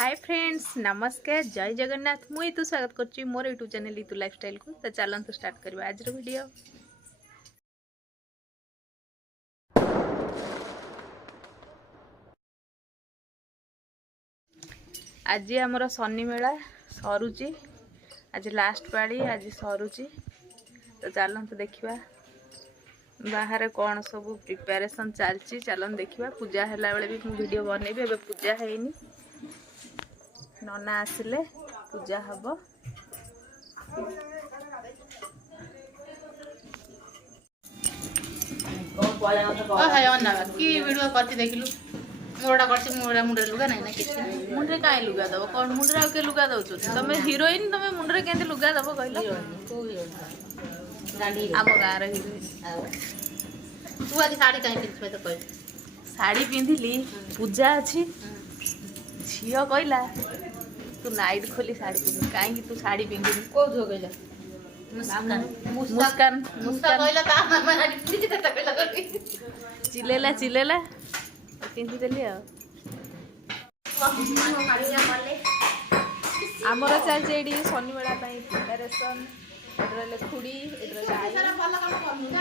Hi friends नमस्कार जय जगन्नाथ मुई तू स्वागत कर मोर यूट्यूब चैनल इतु लाइफस्टाइल को तो चलतु स्टार्ट करवा आज वीडियो। आज आमर शनि मेला सरुची आज लास्ट पाड़ी आज सरुची तो चलतु देखा बाहर कौन सब प्रिपेरेसन चलती चलते देखा पूजा है बेले भी वीडियो बनैबी ए पूजा हैनी नना आसिले पूजा हम मुंडे लुगा नहीं ना किसी मुंडे कहीं लुगा दब कौन मुंडे आके लुगा दौच तुम हिरोइन तुम मुंडे के लुगा दब कहल आम गाँव हिरोइन तू आज साड़ी कहीं पिंधि तो कह साड़ी पिंधिली पूजा अच्छी झील कहला तू नाइट खोली साड़ी पिंधि कहीं तू साड़ी पिंधि को जो कहला मुस्कान कहला ता मामा साड़ी पिंधि त कहला करबी चिलेला चिलेला पिंधि देली आमर चलती शनि मेला प्रिपेरेसन खुड़ी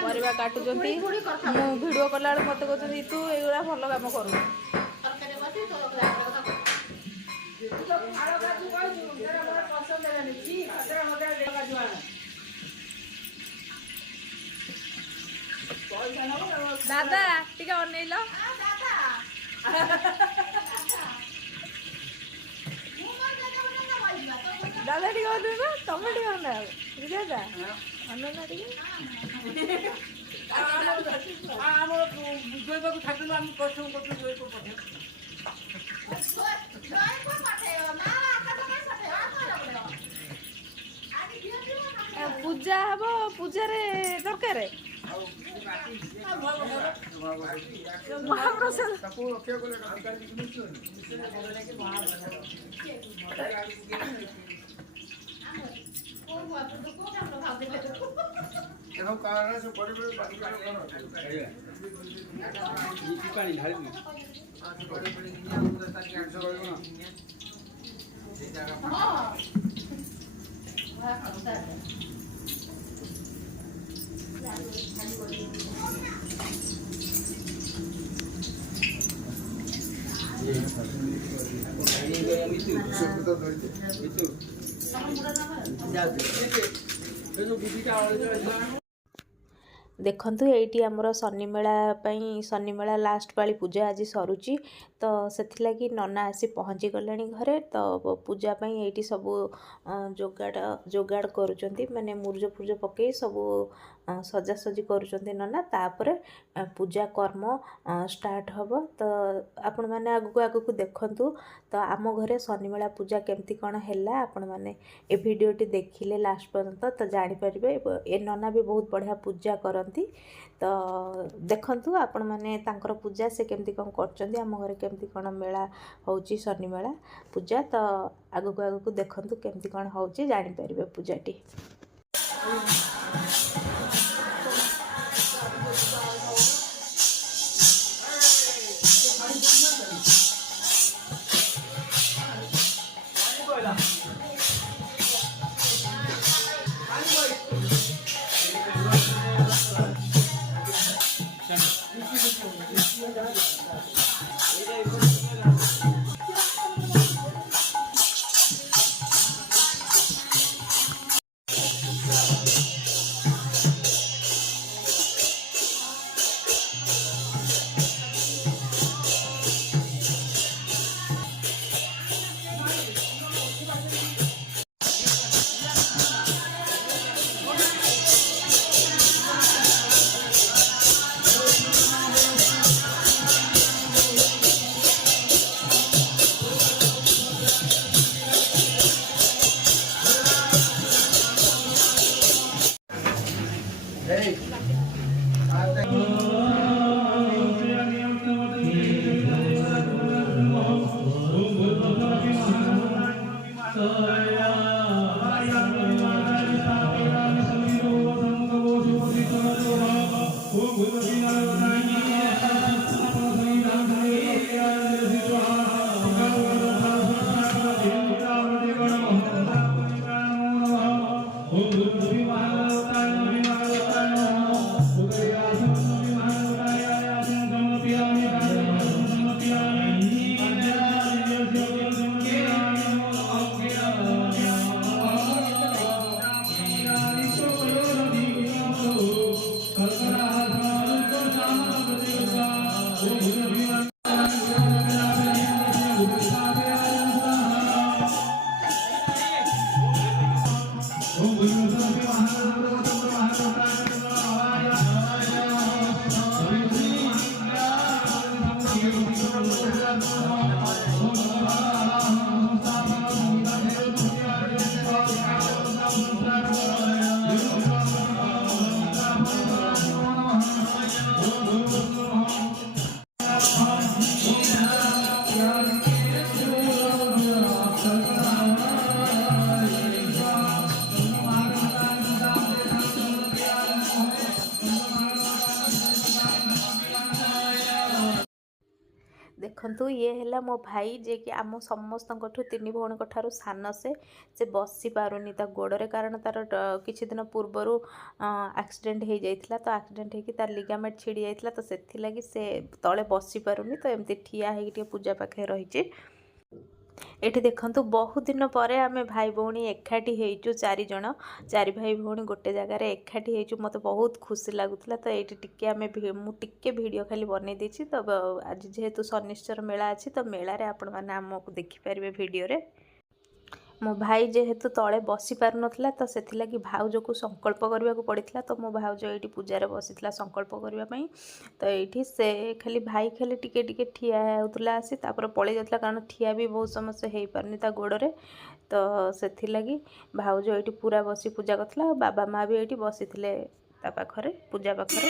परिवा काटुंट भिडियो कला मत कहते तू ये भल कम करू दादा टिके अनैल दादा टिके अनैल तुम टिके अना दादा अनना पूजा हम पूजा दरकार महाप्रसाद देखु ये आमर शनि मेला शनि मेला लास्ट पाली पूजा आज सरुची तो से नना आसी पहुँची गले घरे तो पूजापी ये सब जोगाड़ करुँच माने मुर्ज फुर्ज पकई सब सजासजी करुँच नना तापर पूजा कर्म स्टार्ट हम तो आपण मैंने आगू देखु तो आम घरे शनि मेला पूजा केमती कौन है आपण मैंने ए भिडियोटी देखिले लास्ट पर्यंत तो जानीपर ए नना भी बहुत बढ़िया पूजा करती तो देखंतु आपण माने तांकर पूजा से केमती कौन करचंदी आम घरे केमती कौन मेला होची शनि मेला पूजा तो आगू देखंतु केमती कौन होची जानी परिबे पूजाटी। ये है मो भाई जे कि आम समस्त 3 भौणी ठारू सान से बसी पारुनी ता गोड़े कारण तार किछि दिन पूर्वर एक्सीडेंट हो जाइथिला तो एक्सीडेंट होगी तार लिगामेंट छिड़ी जाइथिला तो सेथि लगी से तले बसी पारुनी तो एमती ठिया होगी पूजा पाखे रही। एठी देखंतु बहुत दिन पर आमे भाई भौणी एकाठी होइचु 4 जण 4 भाई भौणी गोटे जगार एकाठी होइचु मते बहुत खुशी लागुतला तो एठी टिके आमे मु टिके वीडियो खाली बनै देछि तो आज जेहेतु शनिश्चर मेला अछि तो मेला रे आपण माने हमकु देखि परिबे वीडियो रे। मो भाई जेहेतु तले बसी पार नथला तो सेथिलागि भाउज को संकल्प करबा को पड़ितला तो मो भाउज एठी पूजा रे बसितला संकल्प करबा पई तो एठी से खाली भाई खाली टिके टिके ठिया होतला आसी तापर पळै जातला कारण ठिया भी बहुत समस्या हेई परनी ता गोड़ रे तो सेथिलागि भाउज एठी पूरा बसी पूजा करथला बाबा माँ भी एठी बसिथिले ता पाखरे पूजा पाखरे।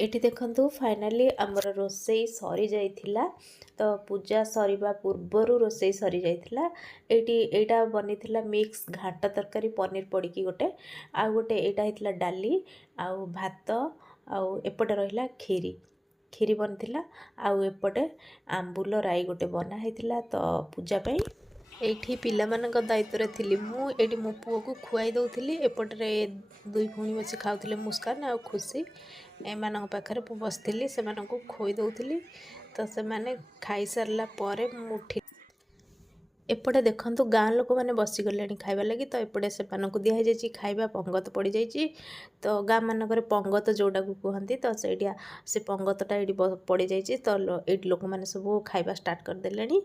एठी देखंतु फाइनाली आमर रोसई सरी जाइथिला। तो पूजा सरीबा पूर्वरु रोसई सरी जाइथिला। एठी एटा बनिथिला मिक्स घाट तरकारी पनीर पड़िकी गोटे आ गोटे एटा हितला डाली आउ भात आउ एपटे रहिला खीरी खीरी बनथिला आउ एपटे आंबुल राई गोटे बना हेतिला। तो पूजा पई एठी पिलामानक दायित्व थी मु एठी मो पुओ को खुआई दउथिली एपटरे दुई भूणी बसी खाउथिले मुस्कान आ खुशी एमानक पाखरे बसथिली सेमानक खोई दउथिली। तो सेमाने खाई सारला परे मु उठी एपटे देखंतु गाँ लोक मैंने बसीगले खाइबा लगी। तो एपटे से दिया जाइए खाइबा पंगत पड़ जाइए। तो गाँ मानक पंगत जोटा को कहती तो सैटिया से पंगतटा ये पड़ जाइए। तो ये लोक मैंने सब खाइबा स्टार्ट करदे।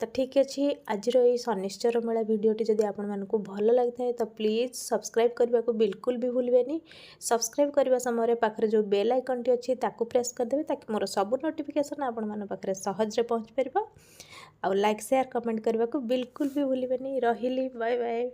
तो ठीक अच्छे आज शनिश्चर मेला भिडटी जदि आपको भल लगी है तो प्लीज़ सब्सक्राइब करने को बिल्कुल भी भूलें। सब्सक्राइब करने समय पाखे जो बेल आइकन टी अच्छी प्रेस करदे ताकि मोर सब नोटिफिकेशन आपण पाखे सहज पहुँच पार। और लाइक शेयर कमेंट करने को बिल्कुल भी भूलें। रही बाय बाय।